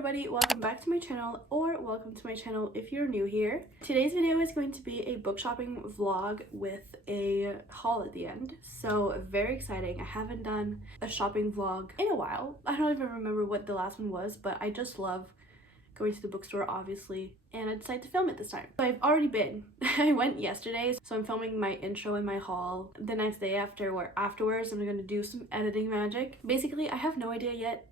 everybody, welcome back to my channel, or welcome to my channel if you're new here. Today's video is going to be a book shopping vlog with a haul at the end, so very exciting. I haven't done a shopping vlog in a while. I don't even remember what the last one was, but I just love going to the bookstore, obviously, and I decided to film it this time. So I've already been. I went yesterday, so I'm filming my intro and my haul the next day afterwards. I'm gonna do some editing magic. Basically, I have no idea yet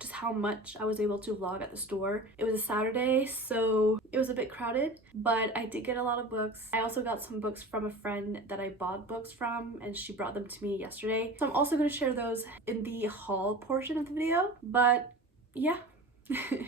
just how much I was able to vlog at the store. It was a Saturday, so it was a bit crowded, but I did get a lot of books. I also got some books from a friend that I bought books from, and she brought them to me yesterday. So I'm also going to share those in the haul portion of the video, but yeah.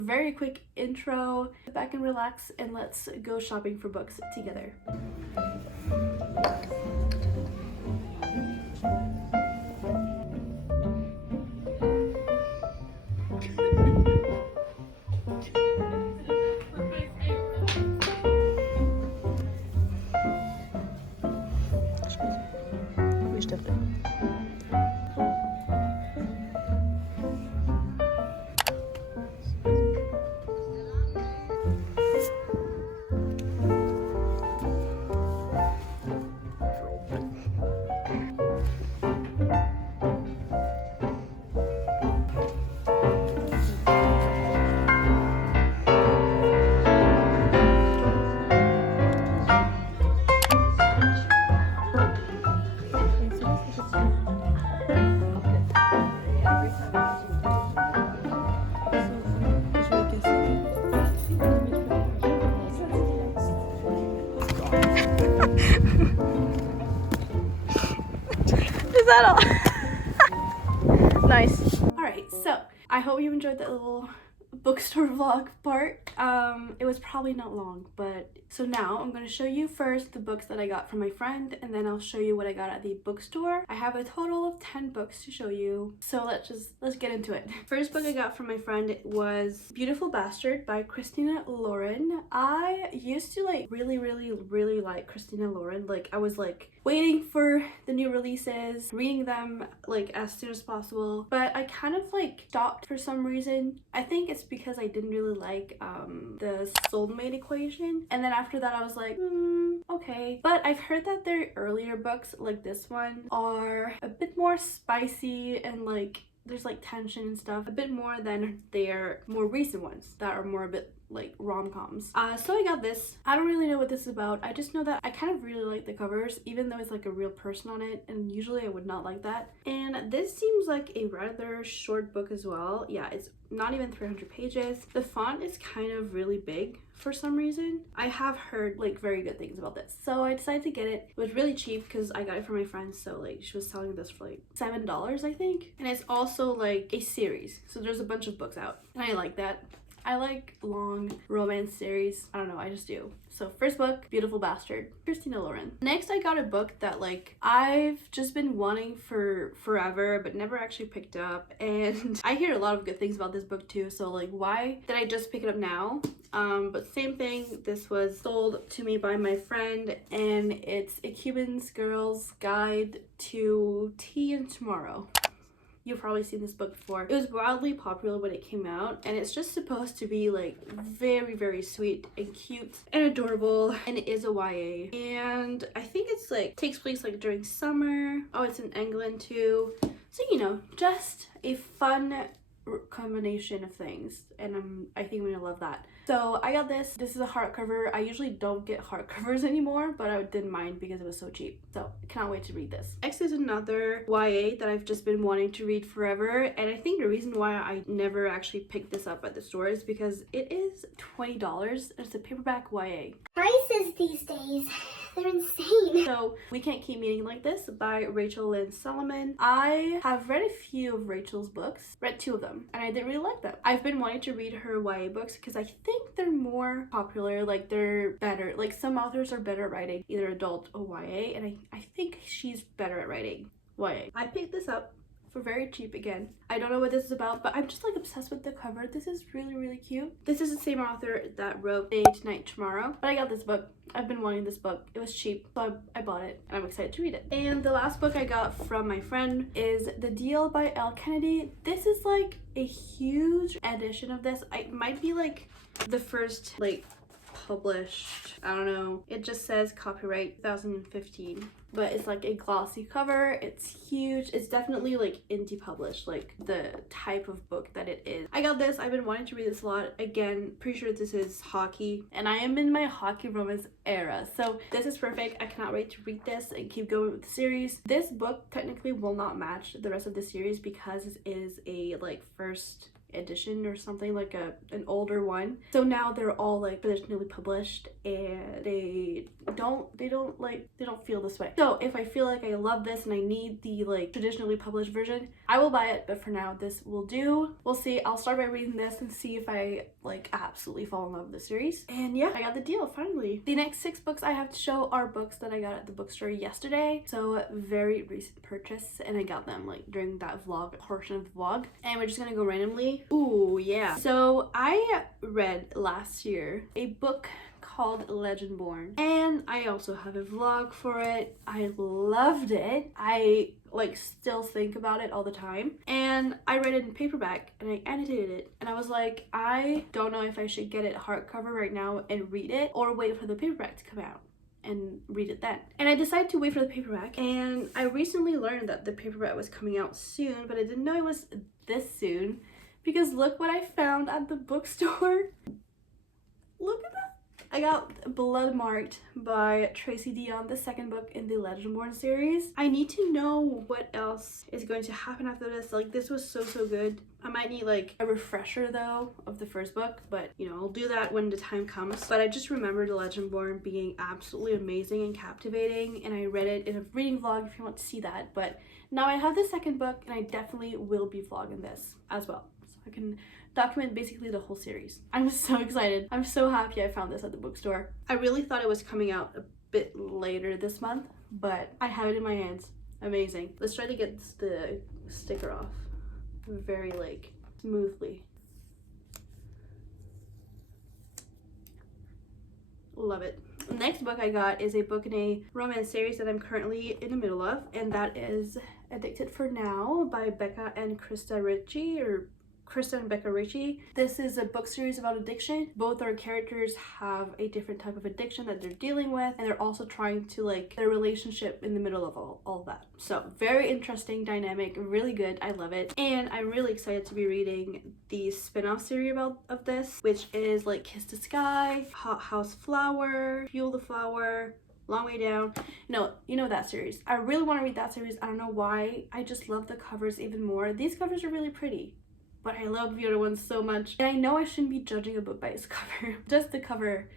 Very quick intro. Sit back and relax, and let's go shopping for books together. Is that all? Nice. Alright, so I hope you enjoyed that little bookstore vlog part. It was probably not long, but so now I'm going to show you first the books that I got from my friend, and then I'll show you what I got at the bookstore. I have a total of 10 books to show you, so let's get into it. First book I got from my friend was Beautiful Bastard by Christina Lauren. I used to really like Christina Lauren. Like, I was like waiting for the new releases, reading them like as soon as possible, but I kind of like stopped for some reason. I think it's because I didn't really like the soulmate equation, and then after that I was like, okay. But I've heard that their earlier books, like this one, are a bit more spicy and like there's like tension and stuff a bit more than their more recent ones that are more a bit like rom-coms. So I got this. I don't really know what this is about. I just know that I kind of really like the covers, even though it's like a real person on it, and usually I would not like that. And this seems like a rather short book as well. Yeah, it's not even 300 pages. The font is kind of really big for some reason. I have heard like very good things about this, so I decided to get it. It was really cheap because I got it from my friend, so like she was selling this for like $7, I think. And it's also like a series, so there's a bunch of books out, and I like that. I like long romance series. I don't know, I just do. So first book, Beautiful Bastard, Christina Lauren. Next, I got a book that like I've just been wanting for forever but never actually picked up, and I hear a lot of good things about this book too, so like why did I just pick it up now? But same thing, this was sold to me by my friend, and it's A Cuban Girl's Guide to Tea and Tomorrow. You've probably seen this book before. It was wildly popular when it came out, and it's just supposed to be like very sweet and cute and adorable, and it is a YA. And I think it's like takes place like during summer. Oh, it's in England too. So, you know, just a fun combination of things, and I think I'm gonna love that. So I got this. This is a hardcover. I usually don't get hardcovers anymore, but I didn't mind because it was so cheap. So I cannot wait to read this. Next is another YA that I've just been wanting to read forever, and I think the reason why I never actually picked this up at the store is because it is $20. It's a paperback YA. Prices these days, they're insane. So We Can't Keep Meeting Like This by Rachel Lynn Solomon. I have read a few of Rachel's books, read 2 of them, and I did really like them. I've been wanting to read her YA books because I think they're more popular, like they're better. Like some authors are better at writing either adult or YA, and I think she's better at writing YA. I picked this up for very cheap again. I don't know what this is about, but I'm just like obsessed with the cover. This is really cute. This is the same author that wrote Day, Tonight, Tomorrow. But I got this book. I've been wanting this book. It was cheap, so I bought it and I'm excited to read it. And the last book I got from my friend is The Deal by Elle Kennedy. This is like a huge edition of this. It might be like the first like published, I don't know, it just says copyright 2015, but it's like a glossy cover. It's huge. It's definitely like indie published, like the type of book that it is. I got this. I've been wanting to read this a lot. Again, pretty sure this is hockey, and I am in my hockey romance era, so this is perfect. I cannot wait to read this and keep going with the series. This book technically will not match the rest of the series because it is a like first edition or something, like an older one, so now they're all like traditionally published, and they don't feel this way. So if I feel like I love this and I need the like traditionally published version, I will buy it, but for now this will do. We'll see. I'll start by reading this and see if I like absolutely fall in love with the series. And yeah, I got the deal finally. The next 6 books I have to show are books that I got at the bookstore yesterday, so very recent purchase, and I got them like during that vlog portion of the vlog, and we're just gonna go randomly. Ooh, yeah. So I read last year a book called Legendborn, and I also have a vlog for it. I loved it. I like still think about it all the time, and I read it in paperback and I annotated it, and I was like, I don't know if I should get it hardcover right now and read it or wait for the paperback to come out and read it then. And I decided to wait for the paperback, and I recently learned that the paperback was coming out soon, but I didn't know it was this soon, because look what I found at the bookstore. Look at that. I got Blood Marked by Tracy Dion, the second book in the Legendborn series. I need to know what else is going to happen after this. Like, this was so good. I might need like a refresher though of the first book, but you know, I'll do that when the time comes. But I just remember the Legendborn being absolutely amazing and captivating, and I read it in a reading vlog if you want to see that. But now I have the second book, and I definitely will be vlogging this as well, so I can document basically the whole series. I'm so excited. I'm so happy I found this at the bookstore. I really thought it was coming out a bit later this month, but I have it in my hands. Amazing. Let's try to get the sticker off very like smoothly. Love it. The next book I got is a book in a romance series that I'm currently in the middle of, and that is Addicted for Now by Becca and Krista Ritchie, or Krista and Becca Ritchie. This is a book series about addiction. Both our characters have a different type of addiction that they're dealing with, and they're also trying to like their relationship in the middle of all that. So very interesting dynamic, really good. I love it, and I'm really excited to be reading the spin-off series of this, which is like Kiss the Sky, Hot House Flower, Fuel the Flower, Long Way Down. No, you know that series. I really want to read that series. I don't know why. I just love the covers even more. These covers are really pretty, but I love the other ones so much. And I know I shouldn't be judging a book by its cover. Just the cover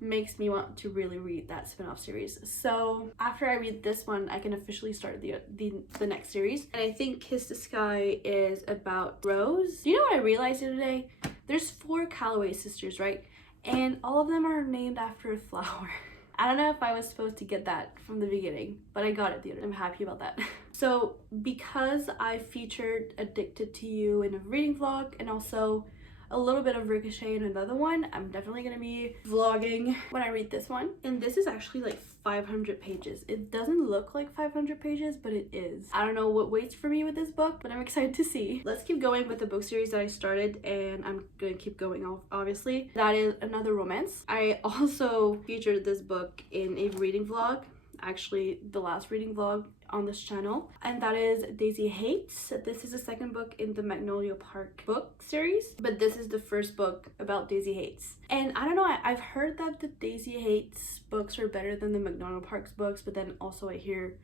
makes me want to really read that spin-off series. So after I read this one, I can officially start the next series. And I think Kiss the Sky is about Rose. You know what I realized the other day? There's 4 Calloway sisters, right? And all of them are named after a flower. I don't know if I was supposed to get that from the beginning, but I got it the other day. I'm happy about that. So because I featured Addicted to You in a reading vlog, and also a little bit of Ricochet in another one, I'm definitely gonna be vlogging when I read this one. And this is actually like 500 pages. It doesn't look like 500 pages, but it is. I don't know what waits for me with this book, but I'm excited to see. Let's keep going with the book series that I started, and I'm gonna keep going off, obviously. That is Another Romance. I also featured this book in a reading vlog, actually the last reading vlog on this channel, and that is Daisy Hates. This is the second book in the Magnolia Park book series, but this is the first book about Daisy Hates. And I don't know, I've heard that the Daisy Hates books are better than the Magnolia Park's books, but then also I hear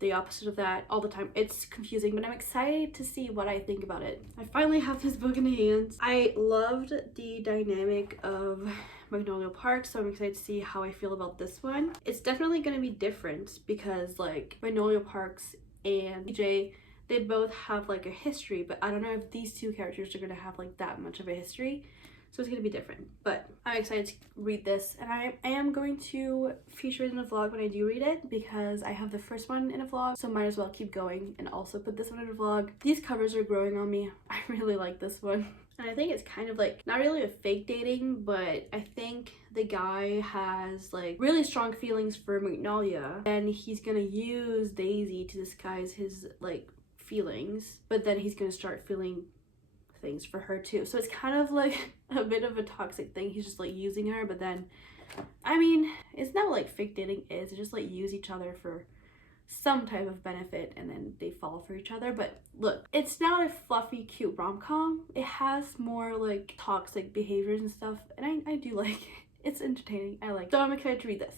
the opposite of that all the time. It's confusing, but I'm excited to see what I think about it. I finally have this book in my hands. I loved the dynamic of Magnolia Park, so I'm excited to see how I feel about this one. It's definitely going to be different because like Magnolia Parks and PJ, they both have like a history, but I don't know if these two characters are going to have like that much of a history. So it's gonna be different, but I'm excited to read this, and I am going to feature it in a vlog when I do read it because I have the first one in a vlog, so might as well keep going and also put this one in a vlog. These covers are growing on me. I really like this one. And I think it's kind of like, not really a fake dating, but I think the guy has like really strong feelings for Magnolia, and he's gonna use Daisy to disguise his like feelings, but then he's gonna start feeling things for her too. So it's kind of like a bit of a toxic thing. He's just like using her, but then, I mean, it's not like fake dating is. It's just like use each other for some type of benefit and then they fall for each other. But look, it's not a fluffy cute rom-com. It has more like toxic behaviors and stuff, and I do like it. It's entertaining. I like it. So I'm excited to read this.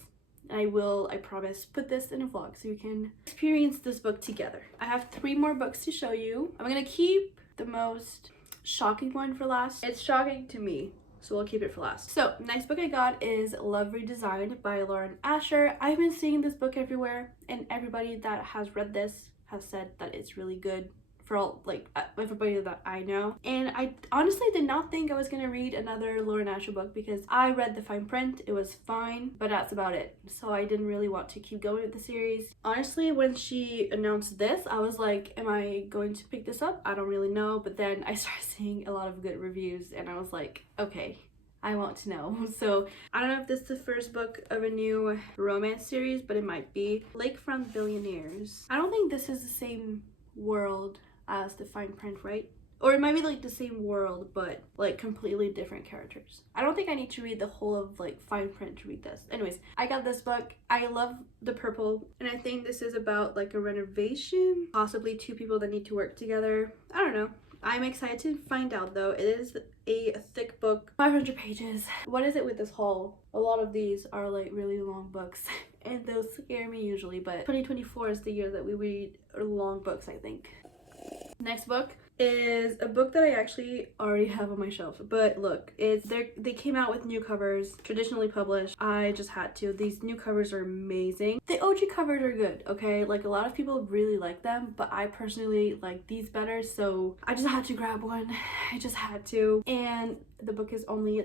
And I promise, put this in a vlog so you can experience this book together. I have 3 more books to show you. I'm gonna keep the most shocking one for last. It's shocking to me, so we'll keep it for last. So next book I got is Love Redesigned by Lauren Asher. I've been seeing this book everywhere, and everybody that has read this has said that it's really good for all, like, everybody that I know. And I honestly did not think I was gonna read another Lauren Asher book because I read the fine print. It was fine, but that's about it. So I didn't really want to keep going with the series. Honestly, when she announced this, I was like, am I going to pick this up? I don't really know. But then I started seeing a lot of good reviews and I was like, okay, I want to know. So I don't know if this is the first book of a new romance series, but it might be. Lakefront Billionaires. I don't think this is the same world as the fine print, right? Or it might be like the same world but like completely different characters. I don't think I need to read the whole of like fine print to read this. Anyways, I got this book. I love the purple, and I think this is about like a renovation, possibly 2 people that need to work together. I don't know. I'm excited to find out though. It is a thick book, 500 pages. What is it with this haul? A lot of these are like really long books and those scare me usually, but 2024 is the year that we read long books, I think. Next book is a book that I actually already have on my shelf, but look, they came out with new covers, traditionally published. I just had to. These new covers are amazing. The OG covers are good, okay? Like a lot of people really like them, but I personally like these better, so I just had to grab one. I just had to. And the book is Only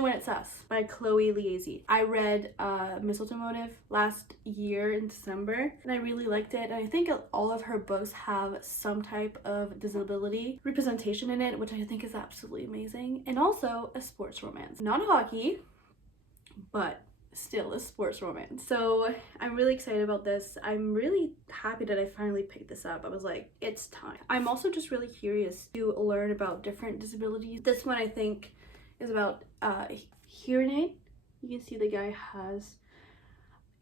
When It's Us by Chloe Liese. I read Mistletoe Motive last year in December and I really liked it, and I think all of her books have some type of disability representation in it, which I think is absolutely amazing. And also a sports romance, not hockey, but still a sports romance. So I'm really excited about this. I'm really happy that I finally picked this up. I was like, it's time. I'm also just really curious to learn about different disabilities. This one I think is about hearing aid. You can see the guy has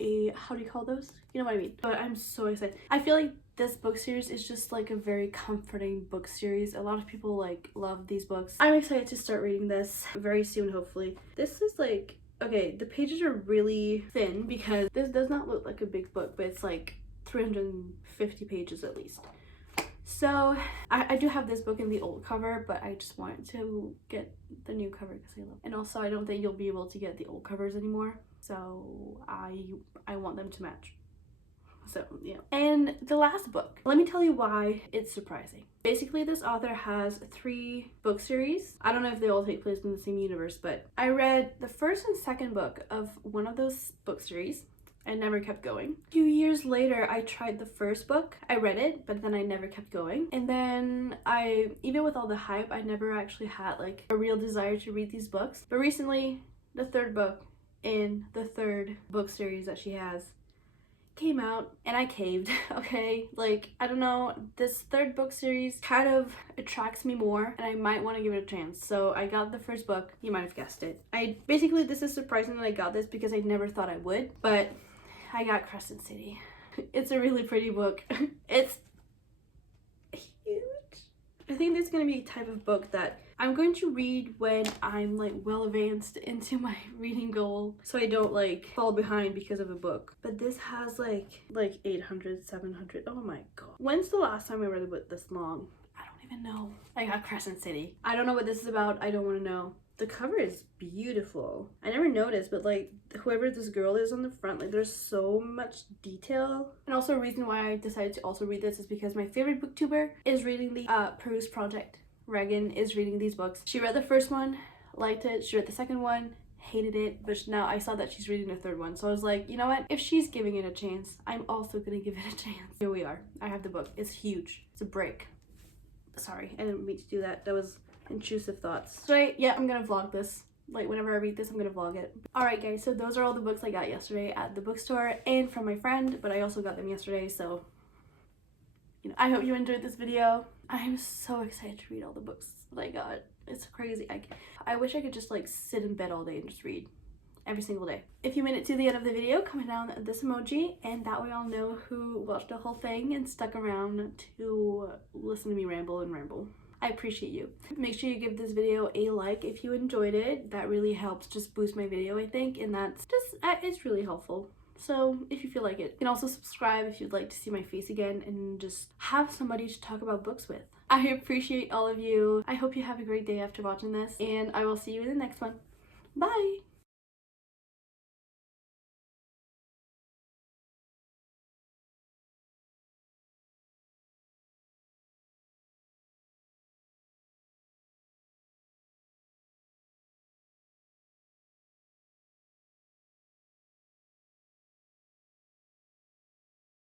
a, how do you call those? You know what I mean. But I'm so excited. I feel like this book series is just like a very comforting book series. A lot of people like love these books. I'm excited to start reading this very soon, hopefully. This is like, okay, the pages are really thin because this does not look like a big book, but it's like 350 pages at least. So I do have this book in the old cover, but I just wanted to get the new cover because I love it. And also I don't think you'll be able to get the old covers anymore, so I want them to match. So yeah. And the last book, let me tell you why it's surprising. Basically, this author has 3 book series. I don't know if they all take place in the same universe, but I read the first and second book of one of those book series. I never kept going. A few years later, I tried the first book. I read it, but then I never kept going. And then even with all the hype, I never actually had like a real desire to read these books. But recently, the 3rd book in the 3rd book series that she has came out and I caved. Okay, like I don't know, this 3rd book series kind of attracts me more and I might want to give it a chance. So I got the first book. You might have guessed it. This is surprising that I got this because I never thought I would, but I got Crescent City. It's a really pretty book. It's huge. I think this is going to be a type of book that I'm going to read when I'm like well advanced into my reading goal, so I don't like fall behind because of a book. But this has like 800, 700. Oh my god. When's the last time I read a book this long? I don't even know. I got Crescent City. I don't know what this is about. I don't want to know. The cover is beautiful. I never noticed, but like whoever this girl is on the front, like there's so much detail. And also a reason why I decided to also read this is because my favorite booktuber is reading the Peruse Project. Reagan is reading these books. She read the first one, liked it. She read the second one, hated it, but now I saw that she's reading the third one. So I was like, you know what? If she's giving it a chance, I'm also gonna give it a chance. Here we are. I have the book. It's huge. It's a break. Sorry, I didn't mean to do that. That was intrusive thoughts. So yeah, I'm gonna vlog this. Like whenever I read this, I'm gonna vlog it. Alright guys, so those are all the books I got yesterday at the bookstore and from my friend, but I also got them yesterday, so you know, I hope you enjoyed this video. I'm so excited to read all the books that I got. It's crazy. I wish I could just like sit in bed all day and just read every single day. If you made it to the end of the video, comment down this emoji, and that way I'll know who watched the whole thing and stuck around to listen to me ramble and ramble. I appreciate you. Make sure you give this video a like if you enjoyed it. That really helps just boost my video, I think, and that's just, it's really helpful. So if you feel like it, you can also subscribe if you'd like to see my face again and just have somebody to talk about books with. I appreciate all of you. I hope you have a great day after watching this, and I will see you in the next one. Bye!